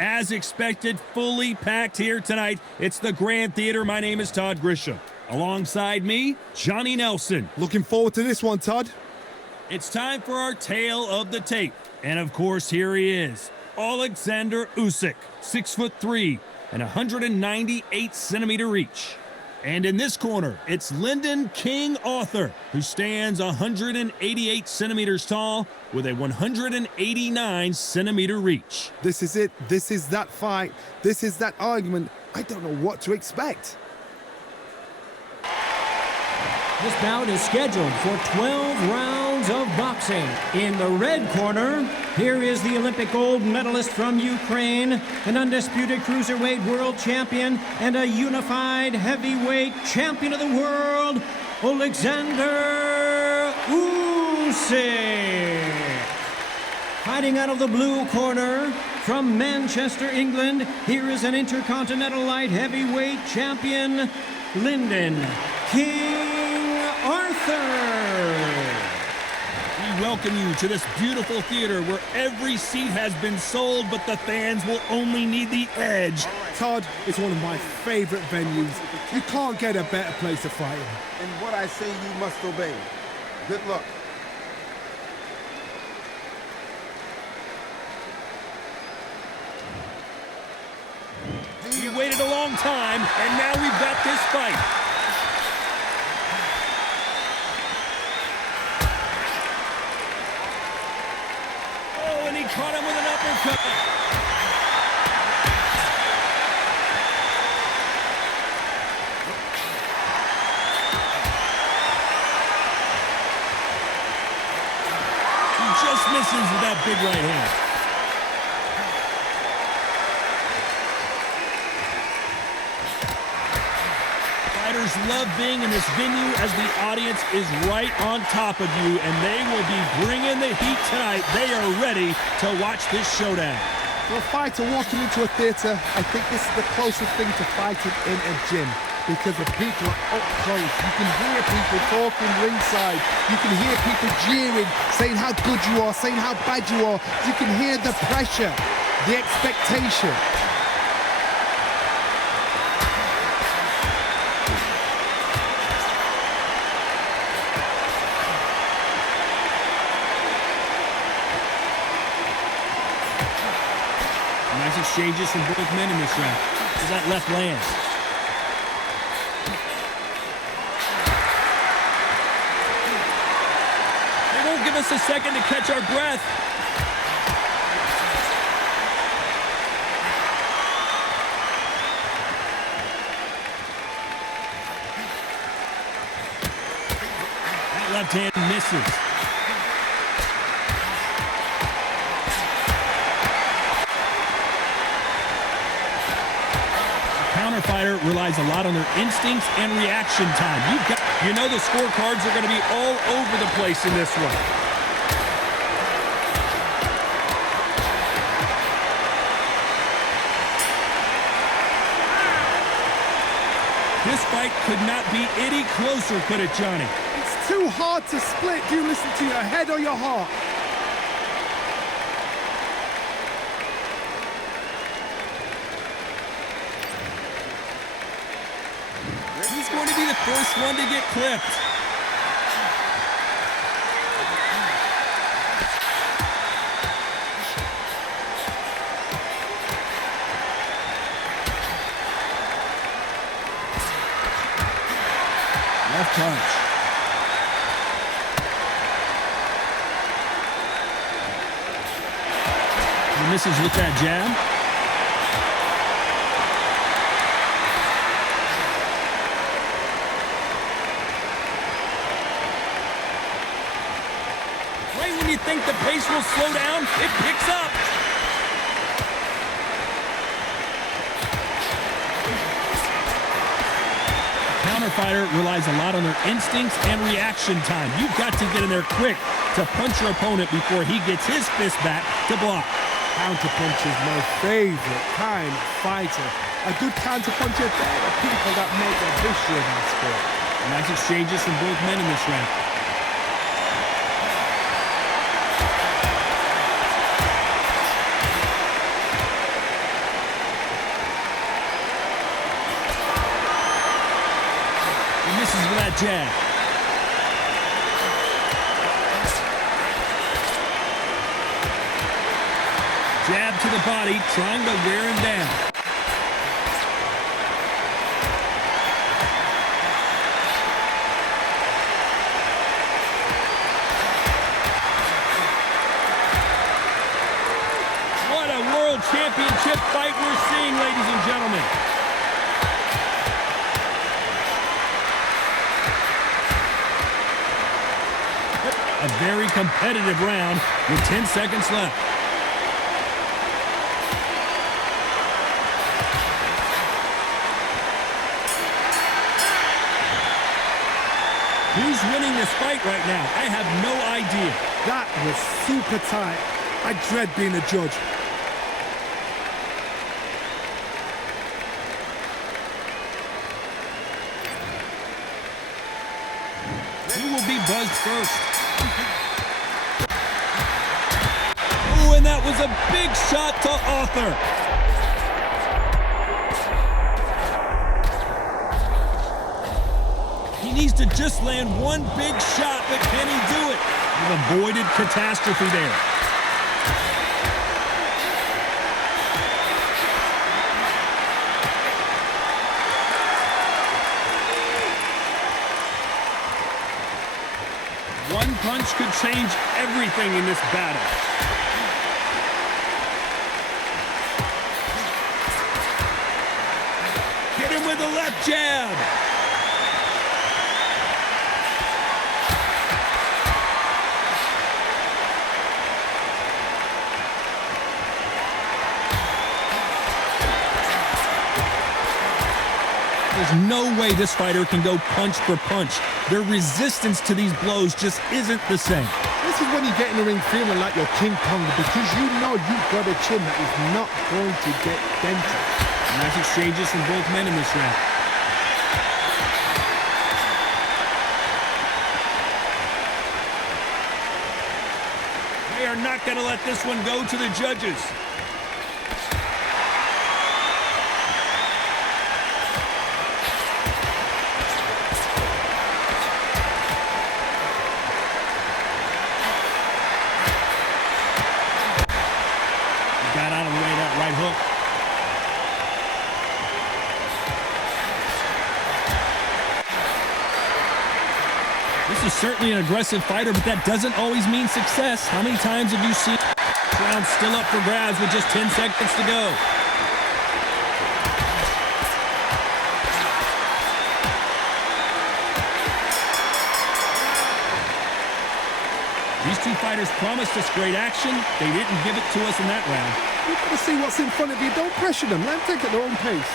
As expected, fully packed here tonight. It's the Grand Theater. My name is Todd Grisham. Alongside me, Johnny Nelson. Looking forward to this one, Todd. It's time for our tale of the tape. And of course, here he is. OLEKSANDR USYK, 6'3" and 198-centimeter reach. And in this corner, it's LYNDON King Arthur, who stands 188 centimeters tall with a 189-centimeter reach. This is it. This is that fight. This is that argument. I don't know what to expect. This bout is scheduled for 12 rounds of boxing. In the red corner, here is the Olympic gold medalist from Ukraine, an undisputed cruiserweight world champion, and a unified heavyweight champion of the world, OLEKSANDR USYK. Fighting out of the blue corner, from Manchester, England, here is an intercontinental light heavyweight champion, LYNDON King Arthur. We welcome you to this beautiful theater where every seat has been sold, but the fans will only need the edge. Todd, it's one of my favorite venues. You can't get a better place to fight in. And what I say you must obey. Good luck. We waited a long time, and now we've got this fight. And he caught him with an uppercut. He just misses with that big right hand. Fighters love being in this venue as the audience is right on top of you, and they will be bringing the heat tonight. They are ready to watch this showdown. For a fighter walking into a theater, I think this is the closest thing to fighting in a gym, because the people are up close. You can hear people talking ringside. You can hear people jeering, saying how good you are, saying how bad you are. You can hear the pressure, the expectation. Nice exchanges from both men in this round. As that left lands. They won't give us a second to catch our breath. That left hand misses. Fighter relies a lot on their instincts and reaction time. You know the scorecards are going to be all over the place in this one. This fight could not be any closer, could it, Johnny? It's too hard to split. Do you listen to your head or your heart? He's going to be the first one to get clipped. Left punch. He misses with that jab. You think the pace will slow down? It picks up. The counter fighter relies a lot on their instincts and reaction time. You've got to get in there quick to punch your opponent before he gets his fist back to block. Counter punch is my favorite kind of fighter. A good counter puncher, they're the people that make a history of our sport. Nice exchanges from both men in this round. misses with that jab. Jab to the body, trying to wear him down. What a world championship fight we're seeing, ladies and gentlemen. A very competitive round with 10 seconds left. Who's winning this fight right now? I have no idea. That was super tight. I dread being a judge. Who will be buzzed first? Oh, and that was a big shot to Arthur. He needs to just land one big shot, but can he do it? We've avoided catastrophe there. One punch could change everything in this battle. Hit him with a left jab. There's no way this fighter can go punch for punch. Their resistance to these blows just isn't the same. This is when you get in the ring feeling like you're King Kong because you know you've got a chin that is not going to get dented. Nice exchanges from both men in this round. They are not going to let this one go to the judges. Got out of the way of that right hook. This is certainly an aggressive fighter, but that doesn't always mean success. How many times have you seen this round still up for grabs with just 10 seconds to go? These two fighters promised us great action. They didn't give it to us in that round. You've got to see what's in front of you. Don't pressure them. Let them take it at their own pace.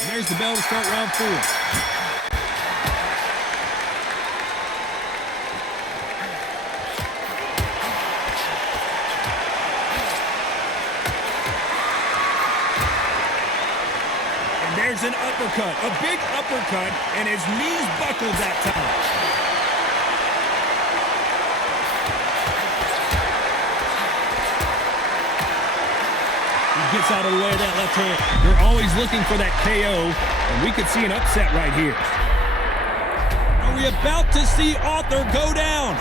And there's the bell to start round 4. There's an uppercut, a big uppercut, and his knees buckled that time. He gets out of the way of that left hand. They're always looking for that KO, and we could see an upset right here. Are we about to see Arthur go down?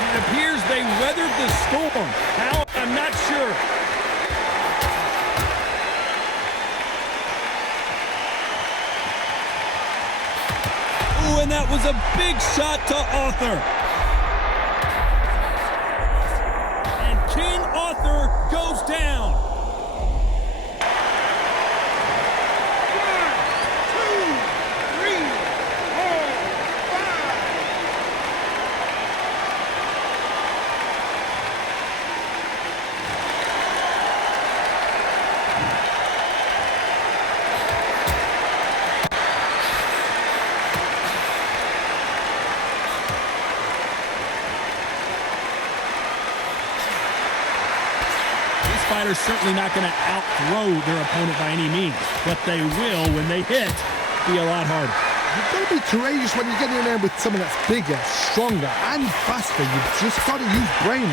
It appears they weathered the storm. How? I'm not sure. And that was a big shot to Arthur. And King Arthur goes down. 1, 2, 3, 4, 5. Fighters certainly not going to outthrow their opponent by any means, but they will, when they hit, be a lot harder. You've got to be courageous when you get in there with someone that's bigger, stronger, and faster. You've just got to use brain.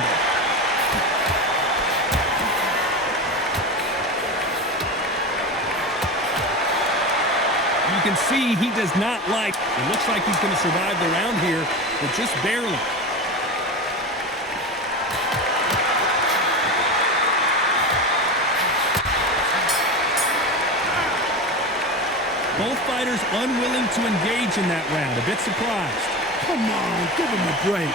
can see he does not like. It looks like he's going to survive the round here, but just barely. Both fighters unwilling to engage in that round. A bit surprised. Come on, give him a break.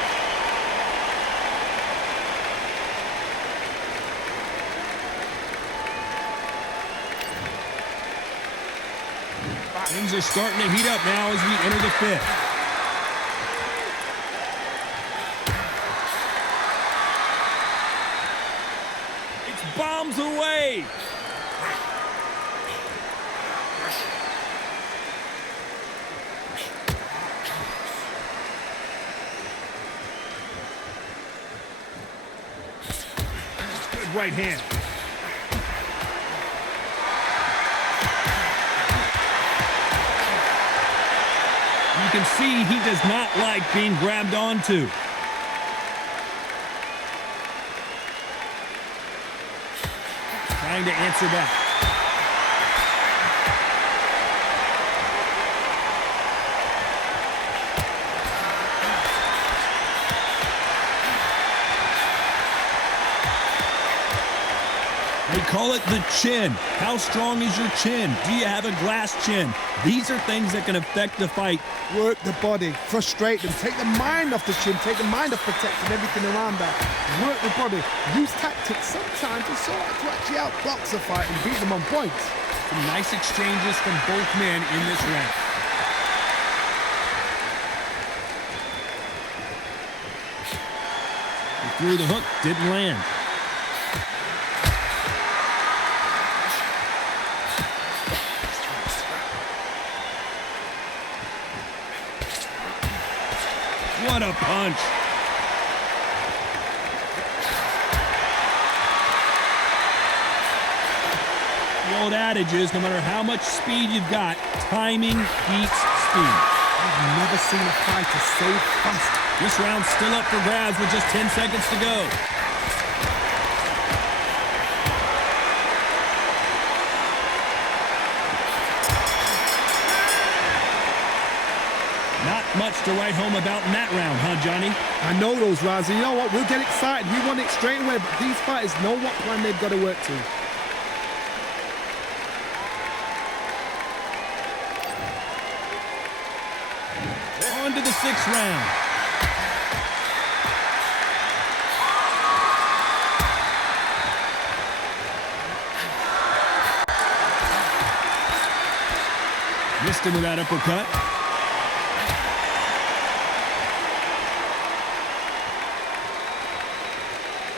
Things are starting to heat up now as we enter the fifth. It's bombs away. Good right hand. You can see he does not like being grabbed onto. Trying to answer back. They call it the chin. How strong is your chin? Do you have a glass chin? These are things that can affect the fight. Work the body, frustrate them, take the mind off the chin, take the mind off protecting everything around that. Work the body, use tactics sometimes to actually outbox a fight and beat them on points. Some nice exchanges from both men in this round. He threw the hook, didn't land. What a punch. The old adage is no matter how much speed you've got, timing beats speed. I've never seen a fighter so fast. This round's still up for grabs with just 10 seconds to go. Not much to write home about in that round, huh, Johnny? I know those rounds, and you know what? We'll get excited. We want it straight away, but these fighters know what plan they've got to work to. On to the sixth round. Missed him with that uppercut.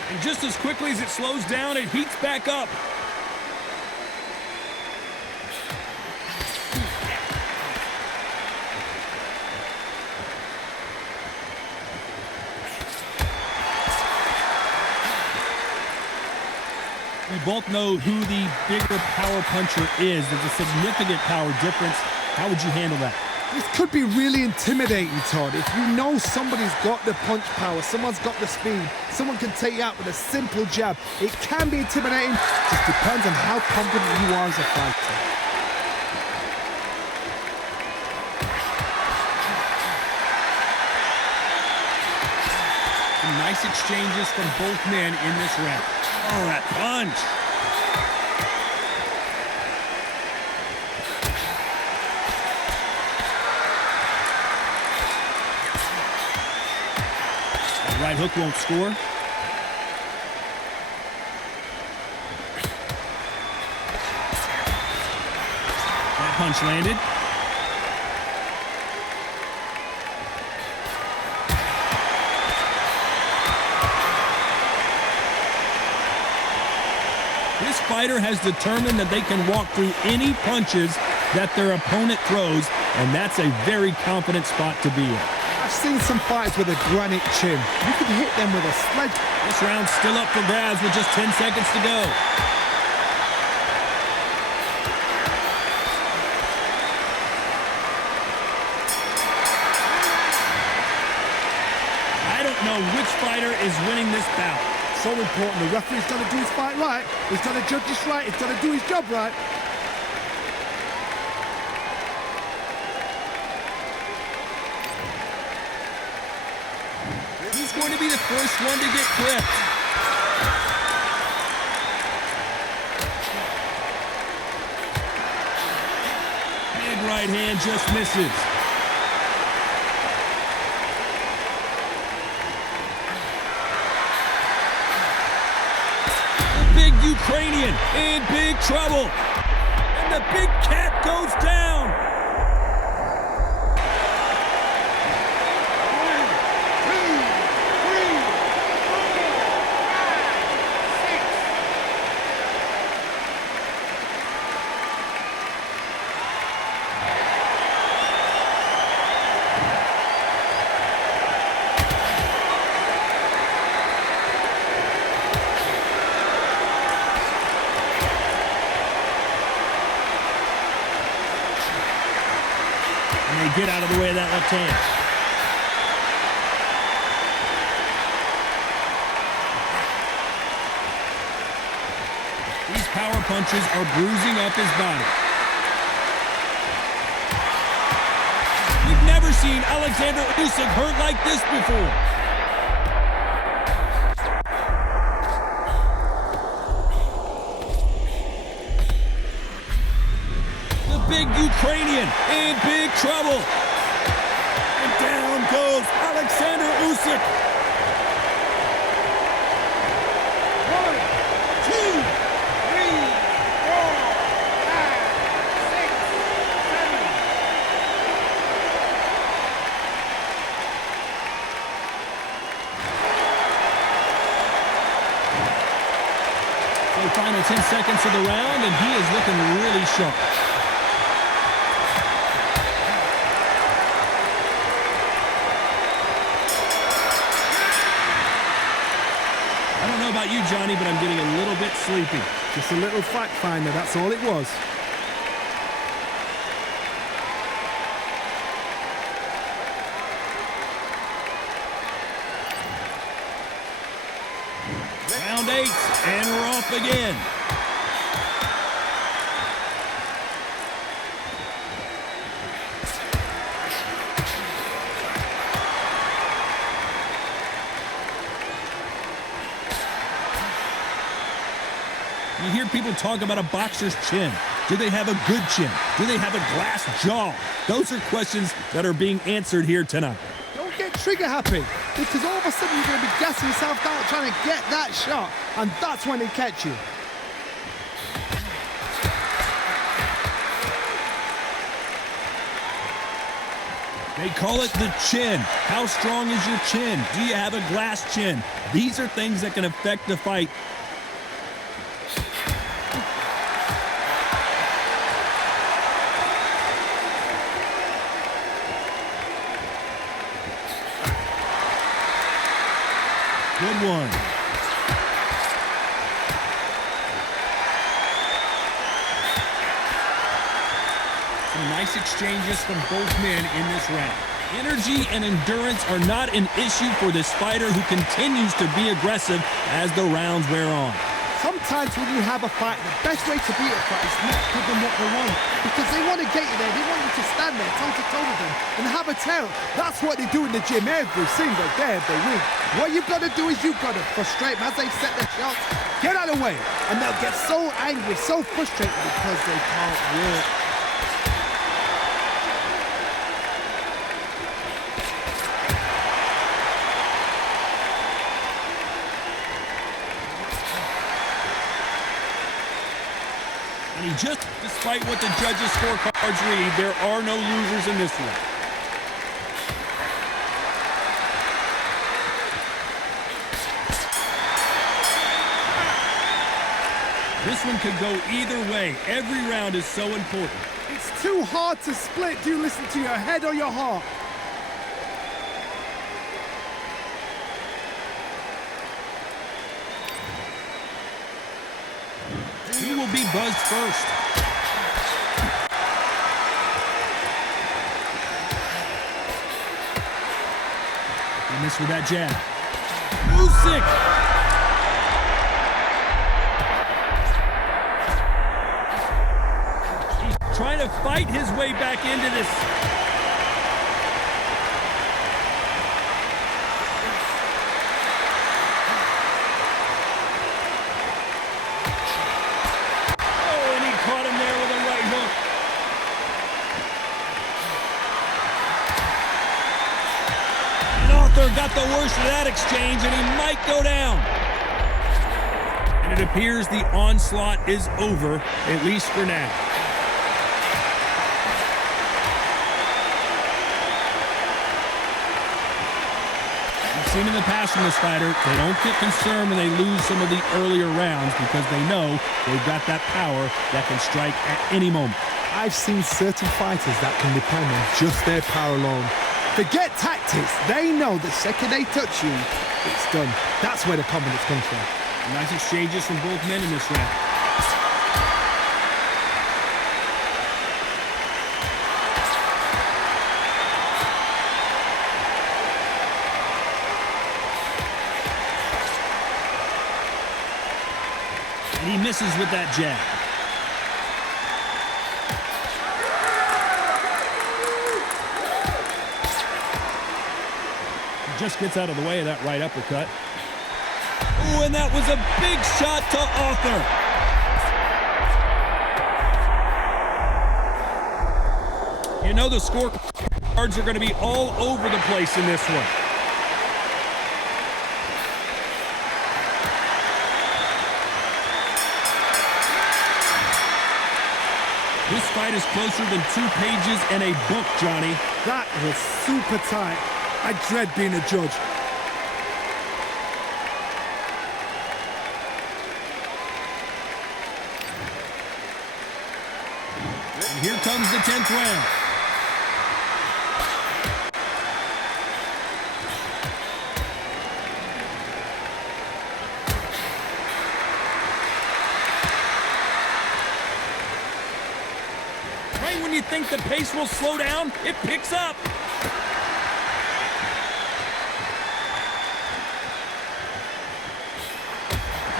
And just as quickly as it slows down, it heats back up. We both know who the bigger power puncher is. There's a significant power difference. How would you handle that? This could be really intimidating, Todd. If you know somebody's got the punch power, someone's got the speed, someone can take you out with a simple jab, it can be intimidating. Just depends on how confident you are as a fighter. Some nice exchanges from both men in this round. Oh, that punch. That right hook won't score. That punch landed. This fighter has determined that they can walk through any punches that their opponent throws, and that's a very confident spot to be in. I've seen some fighters with a granite chin. You can hit them with a sledge. This round's still up for grabs with just 10 seconds to go. I don't know which fighter is winning this bout. So important. The referee's got to do his fight right. He's got to judge this right. He's got to do his job right. going to be the first one to get clipped. Big right hand just misses. The big Ukrainian in big trouble. And the big cat goes down. Get out of the way of that left hand. These power punches are bruising up his body. You've never seen Alexander Usyk hurt like this before. Big Ukrainian in big trouble. And down goes Alexander Usyk. 1, 2, 3, 4, 5, 6, 7. So final 10 seconds of the round, and he is looking really sharp. I don't know about you, Johnny, but I'm getting a little bit sleepy. Just a little fact finder, that's all it was. Round 8, and we're off again. You hear people talk about a boxer's chin. Do they have a good chin? Do they have a glass jaw? Those are questions that are being answered here tonight. Don't get trigger happy, because all of a sudden you're going to be gassing yourself out trying to get that shot, and that's when they catch you. They call it the chin. How strong is your chin? Do you have a glass chin? These are things that can affect the fight. Good one. Some nice exchanges from both men in this round. Energy and endurance are not an issue for this fighter who continues to be aggressive as the rounds wear on. Sometimes when you have a fight, the best way to beat a fight is not give them what they want. Because they want to get you there. They want you to stand there toe-to-toe with them and have a tail. That's what they do in the gym every single day of the week. What you've got to do is you've got to frustrate them as they set their shots. Get out of the way. And they'll get so angry, so frustrated because they can't work. And despite what the judges' scorecards read, there are no losers in this one. This one could go either way. Every round is so important. It's too hard to split. Do you listen to your head or your heart? Who will be buzzed first? He missed with that jab. Usyk! He's trying to fight his way back into this. author got the worst of that exchange, and he might go down. And it appears the onslaught is over, at least for now. We've seen in the past from this fighter, they don't get concerned when they lose some of the earlier rounds because they know they've got that power that can strike at any moment. I've seen certain fighters that can depend on just their power alone. Forget tactics. They know the second they touch you, it's done. That's where the confidence comes from. Nice exchanges from both men in this round. And he misses with that jab. Just gets out of the way of that right uppercut. Ooh, and that was a big shot to Author. You know the scorecards are going to be all over the place in this one. This fight is closer than 2 pages in a book, Johnny. That was super tight. I dread being a judge. And here comes the 10th round. Right when you think the pace will slow down, it picks up.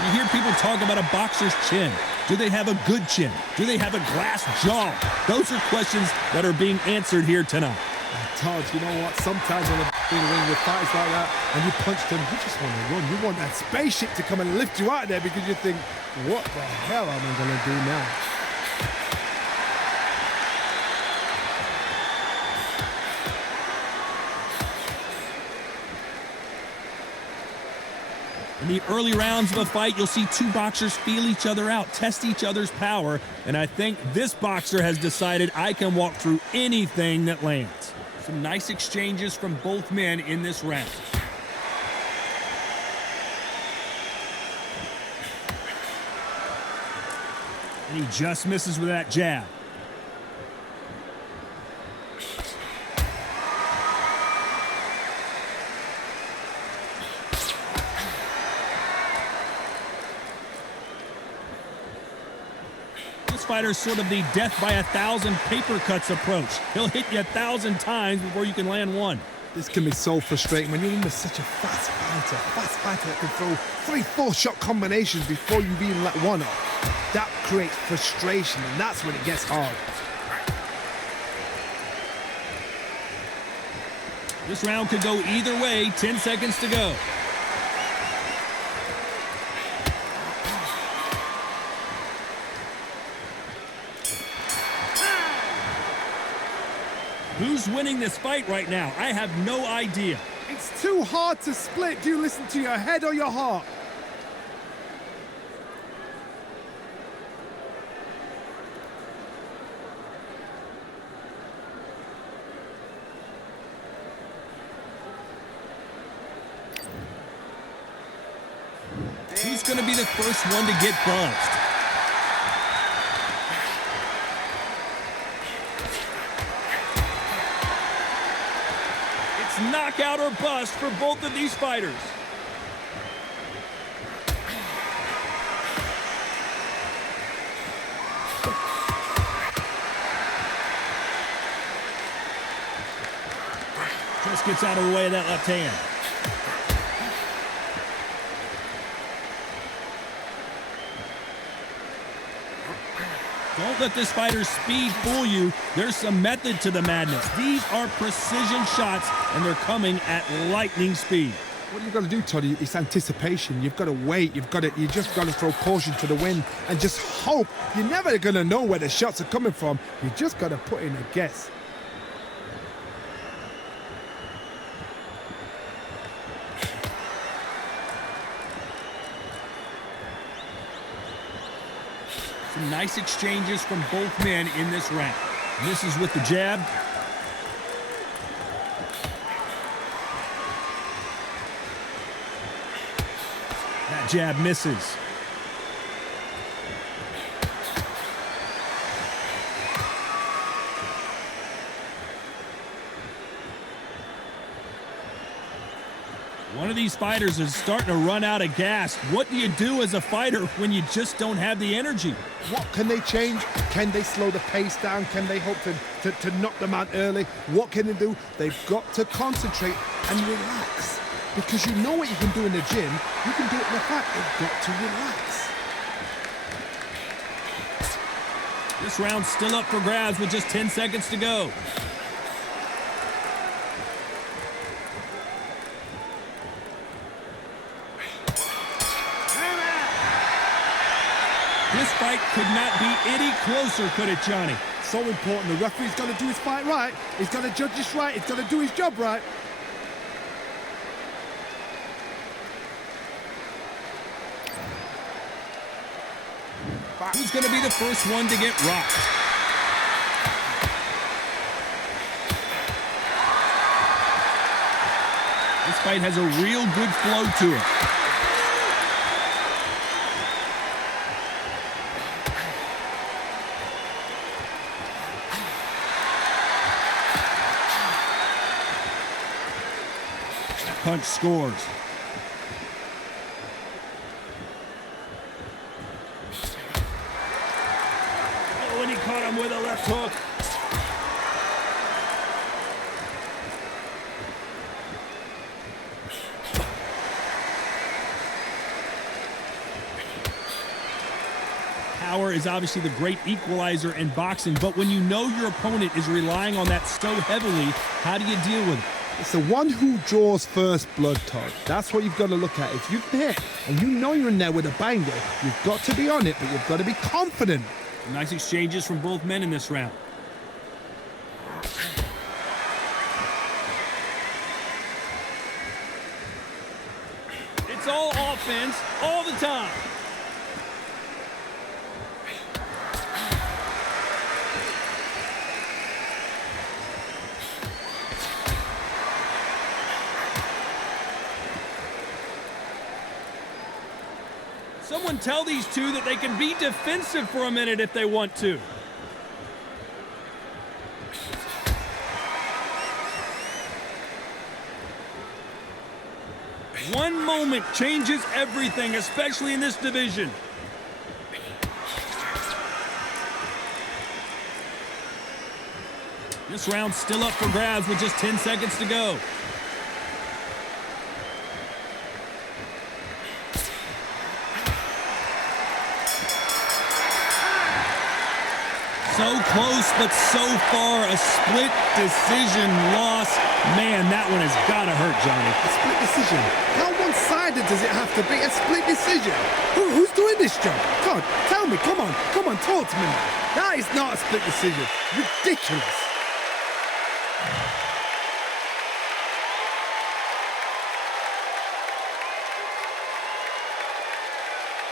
You hear people talk about a boxer's chin. Do they have a good chin? Do they have a glass jaw? Those are questions that are being answered here tonight. Todd, you know what? Sometimes when you're in the ring with fights like that and you punch them, you just want to run. You want that spaceship to come and lift you out of there because you think, what the hell am I going to do now? In the early rounds of a fight, you'll see 2 boxers feel each other out, test each other's power, and I think this boxer has decided I can walk through anything that lands. Some nice exchanges from both men in this round. And he just misses with that jab. Fighter's sort of the death by 1,000 paper cuts approach. He'll hit you 1,000 times before you can land one. This can be so frustrating when you're in such a fast fighter that can throw 3-4 shot combinations before you even let one off. That creates frustration, and that's when it gets hard. This round could go either way. 10 seconds to go. Who's winning this fight right now? I have no idea. It's too hard to split. Do you listen to your head or your heart? Who's going to be the first one to get buzzed? Knockout or bust for both of these fighters. Just gets out of the way of that left hand. Don't let this fighter's speed fool you. There's some method to the madness. These are precision shots, and they're coming at lightning speed. What you've got to do, Toddy, is anticipation. You've got to wait. You just got to throw caution to the wind and just hope. You're never going to know where the shots are coming from. You just got to put in a guess. Some nice exchanges from both men in this round. Misses with the jab. That jab misses. One of these fighters is starting to run out of gas. What do you do as a fighter when you just don't have the energy? What can they change? Can they slow the pace down? Can they hope to knock them out early? What can they do? They've got to concentrate and relax. Because you know what you can do in the gym, you can do it in the fight. They've got to relax. This round's still up for grabs with just 10 seconds to go. This fight could not be any closer, could it, Johnny? So important. The referee's got to do his fight right. He's got to judge this right. He's got to do his job right. Who's going to be the first one to get rocked? This fight has a real good flow to it. Punch scores. Oh, and he caught him with a left hook. Power is obviously the great equalizer in boxing, but when you know your opponent is relying on that so heavily, how do you deal with it? It's the one who draws first blood, Todd. That's what you've got to look at. If you hit and you know you're in there with a banger, you've got to be on it, but you've got to be confident. Nice exchanges from both men in this round. It's all offense all the time. Someone tell these two that they can be defensive for a minute if they want to. One moment changes everything, especially in this division. This round's still up for grabs with just 10 seconds to go. So close, but so far a split decision loss. Man, that one has got to hurt, Johnny. A split decision? How one-sided does it have to be? A split decision? Who's doing this job? God, tell me, come on, talk to me. That is not a split decision. Ridiculous.